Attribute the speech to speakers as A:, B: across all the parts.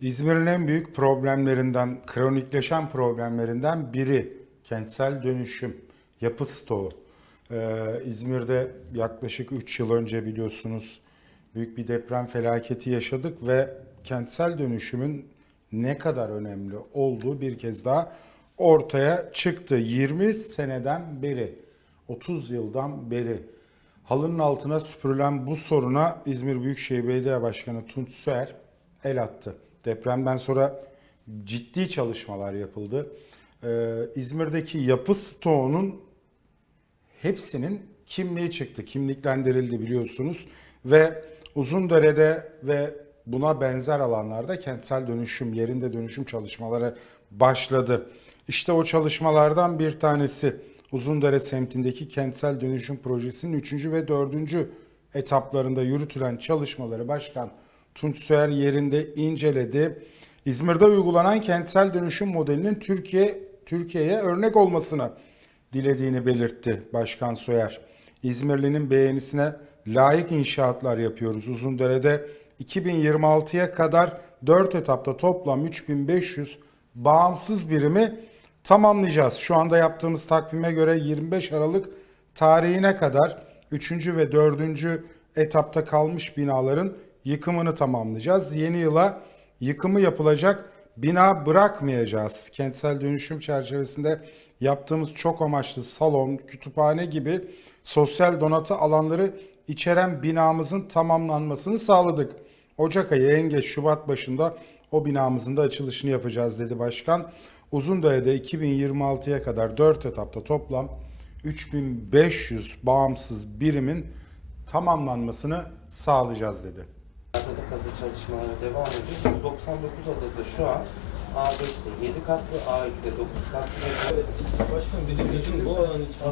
A: İzmir'in en büyük problemlerinden, kronikleşen problemlerinden biri kentsel dönüşüm, yapı stoğu. Ee, İzmir'de yaklaşık 3 yıl önce biliyorsunuz büyük bir deprem felaketi yaşadık ve kentsel dönüşümün ne kadar önemli olduğu bir kez daha ortaya çıktı. 20 seneden beri, 30 yıldan beri halının altına süpürülen bu soruna İzmir Büyükşehir Belediye Başkanı Tunç Soyer el attı. Depremden sonra ciddi çalışmalar yapıldı. Ee, İzmir'deki yapı stoğunun hepsinin kimliği çıktı, kimliklendirildi biliyorsunuz ve Uzundere'de ve buna benzer alanlarda kentsel dönüşüm, yerinde dönüşüm çalışmaları başladı. İşte o çalışmalardan bir tanesi Uzundere semtindeki kentsel dönüşüm projesinin 3. ve 4. etaplarında yürütülen çalışmaları Başkan Tunç Soyer yerinde inceledi. İzmir'de uygulanan kentsel dönüşüm modelinin Türkiye Türkiye'ye örnek olmasını dilediğini belirtti Başkan Soyer. İzmirli'nin beğenisine layık inşaatlar yapıyoruz. Uzundere'de 2026'ya kadar 4 etapta toplam 3500 bağımsız birimi tamamlayacağız. Şu anda yaptığımız takvime göre 25 Aralık tarihine kadar 3. ve 4. etapta kalmış binaların yıkımını tamamlayacağız. Yeni yıla yıkımı yapılacak bina bırakmayacağız. Kentsel dönüşüm çerçevesinde yaptığımız çok amaçlı salon, kütüphane gibi sosyal donatı alanları içeren binamızın tamamlanmasını sağladık. Ocak ayı en geç Şubat başında o binamızın da açılışını yapacağız dedi başkan. Uzundere'de 2026'ya kadar 4 etapta toplam 3500 bağımsız birimin tamamlanmasını sağlayacağız dedi.
B: Adada kazı çalışmaları devam ediyor. 199 adada şu an A5'te 7 katlı, A2'de 9 katlı.
C: Başkanım bir de bizim bu alan içinde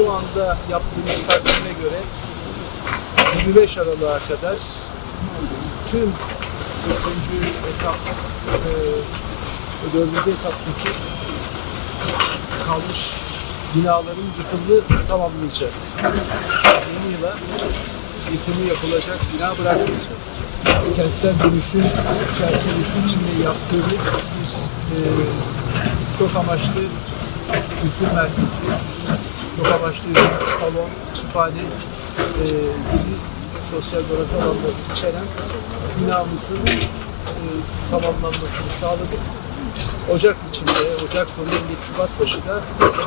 C: şu anda yaptığımız takvime göre 25 Aralık'a kadar tüm 4. etap e, ve 4. etaptaki kalmış binaların yıkımını tamamlayacağız. Yeni yıla yıkımı yapılacak bina bırakmayacağız. Kentsel dönüşüm çerçevesi içinde yaptığımız bir e, çok amaçlı kültür merkezi, amaçlı bir salon, kütüphane e, gibi sosyal donatı alanları içeren binamızın e, tamamlanmasını sağladık. Ocak içinde, Ocak sonu 50 Şubat başı da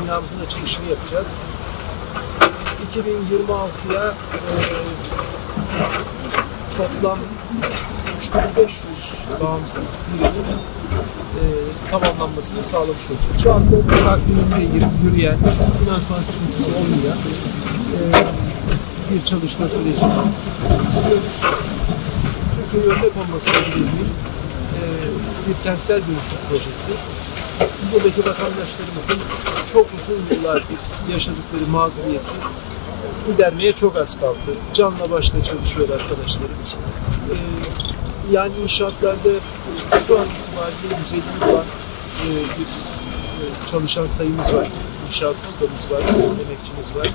C: binamızın açılışını yapacağız. 2026'ya e, toplam 3500 bağımsız birimin e, tamamlanmasını sağlamış olduk. Şu anda takviminde girip yürüyen, finansman sıkıntısı olmayan e, bir çalışma süreci istiyoruz. Türkiye'ye örnek olmasını dilediğim e, bir kentsel dönüşüm projesi. Buradaki vatandaşlarımızın çok uzun yıllardır yaşadıkları mağduriyeti gidermeye çok az kaldı. Canla başla çalışıyor arkadaşlarım. Ee, yani inşaatlarda e, şu an itibariyle 150 olan e, bir e, çalışan sayımız var. İnşaat ustamız var, emekçimiz var.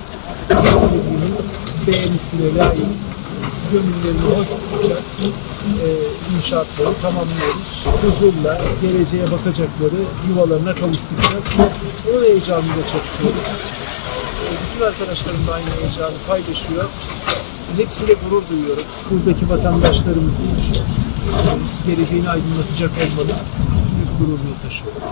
C: İzmirli'nin beğenisine layık, gönüllerini hoş tutacak e, inşaatları tamamlıyoruz. Huzurla geleceğe bakacakları yuvalarına kavuşturacağız. Onun heyecanıyla çalışıyoruz. Bütün arkadaşlarım da aynı heyecanı paylaşıyor. Hepsiyle gurur duyuyorum. Buradaki vatandaşlarımızın geleceğini aydınlatacak olmanın büyük gururunu taşıyorum.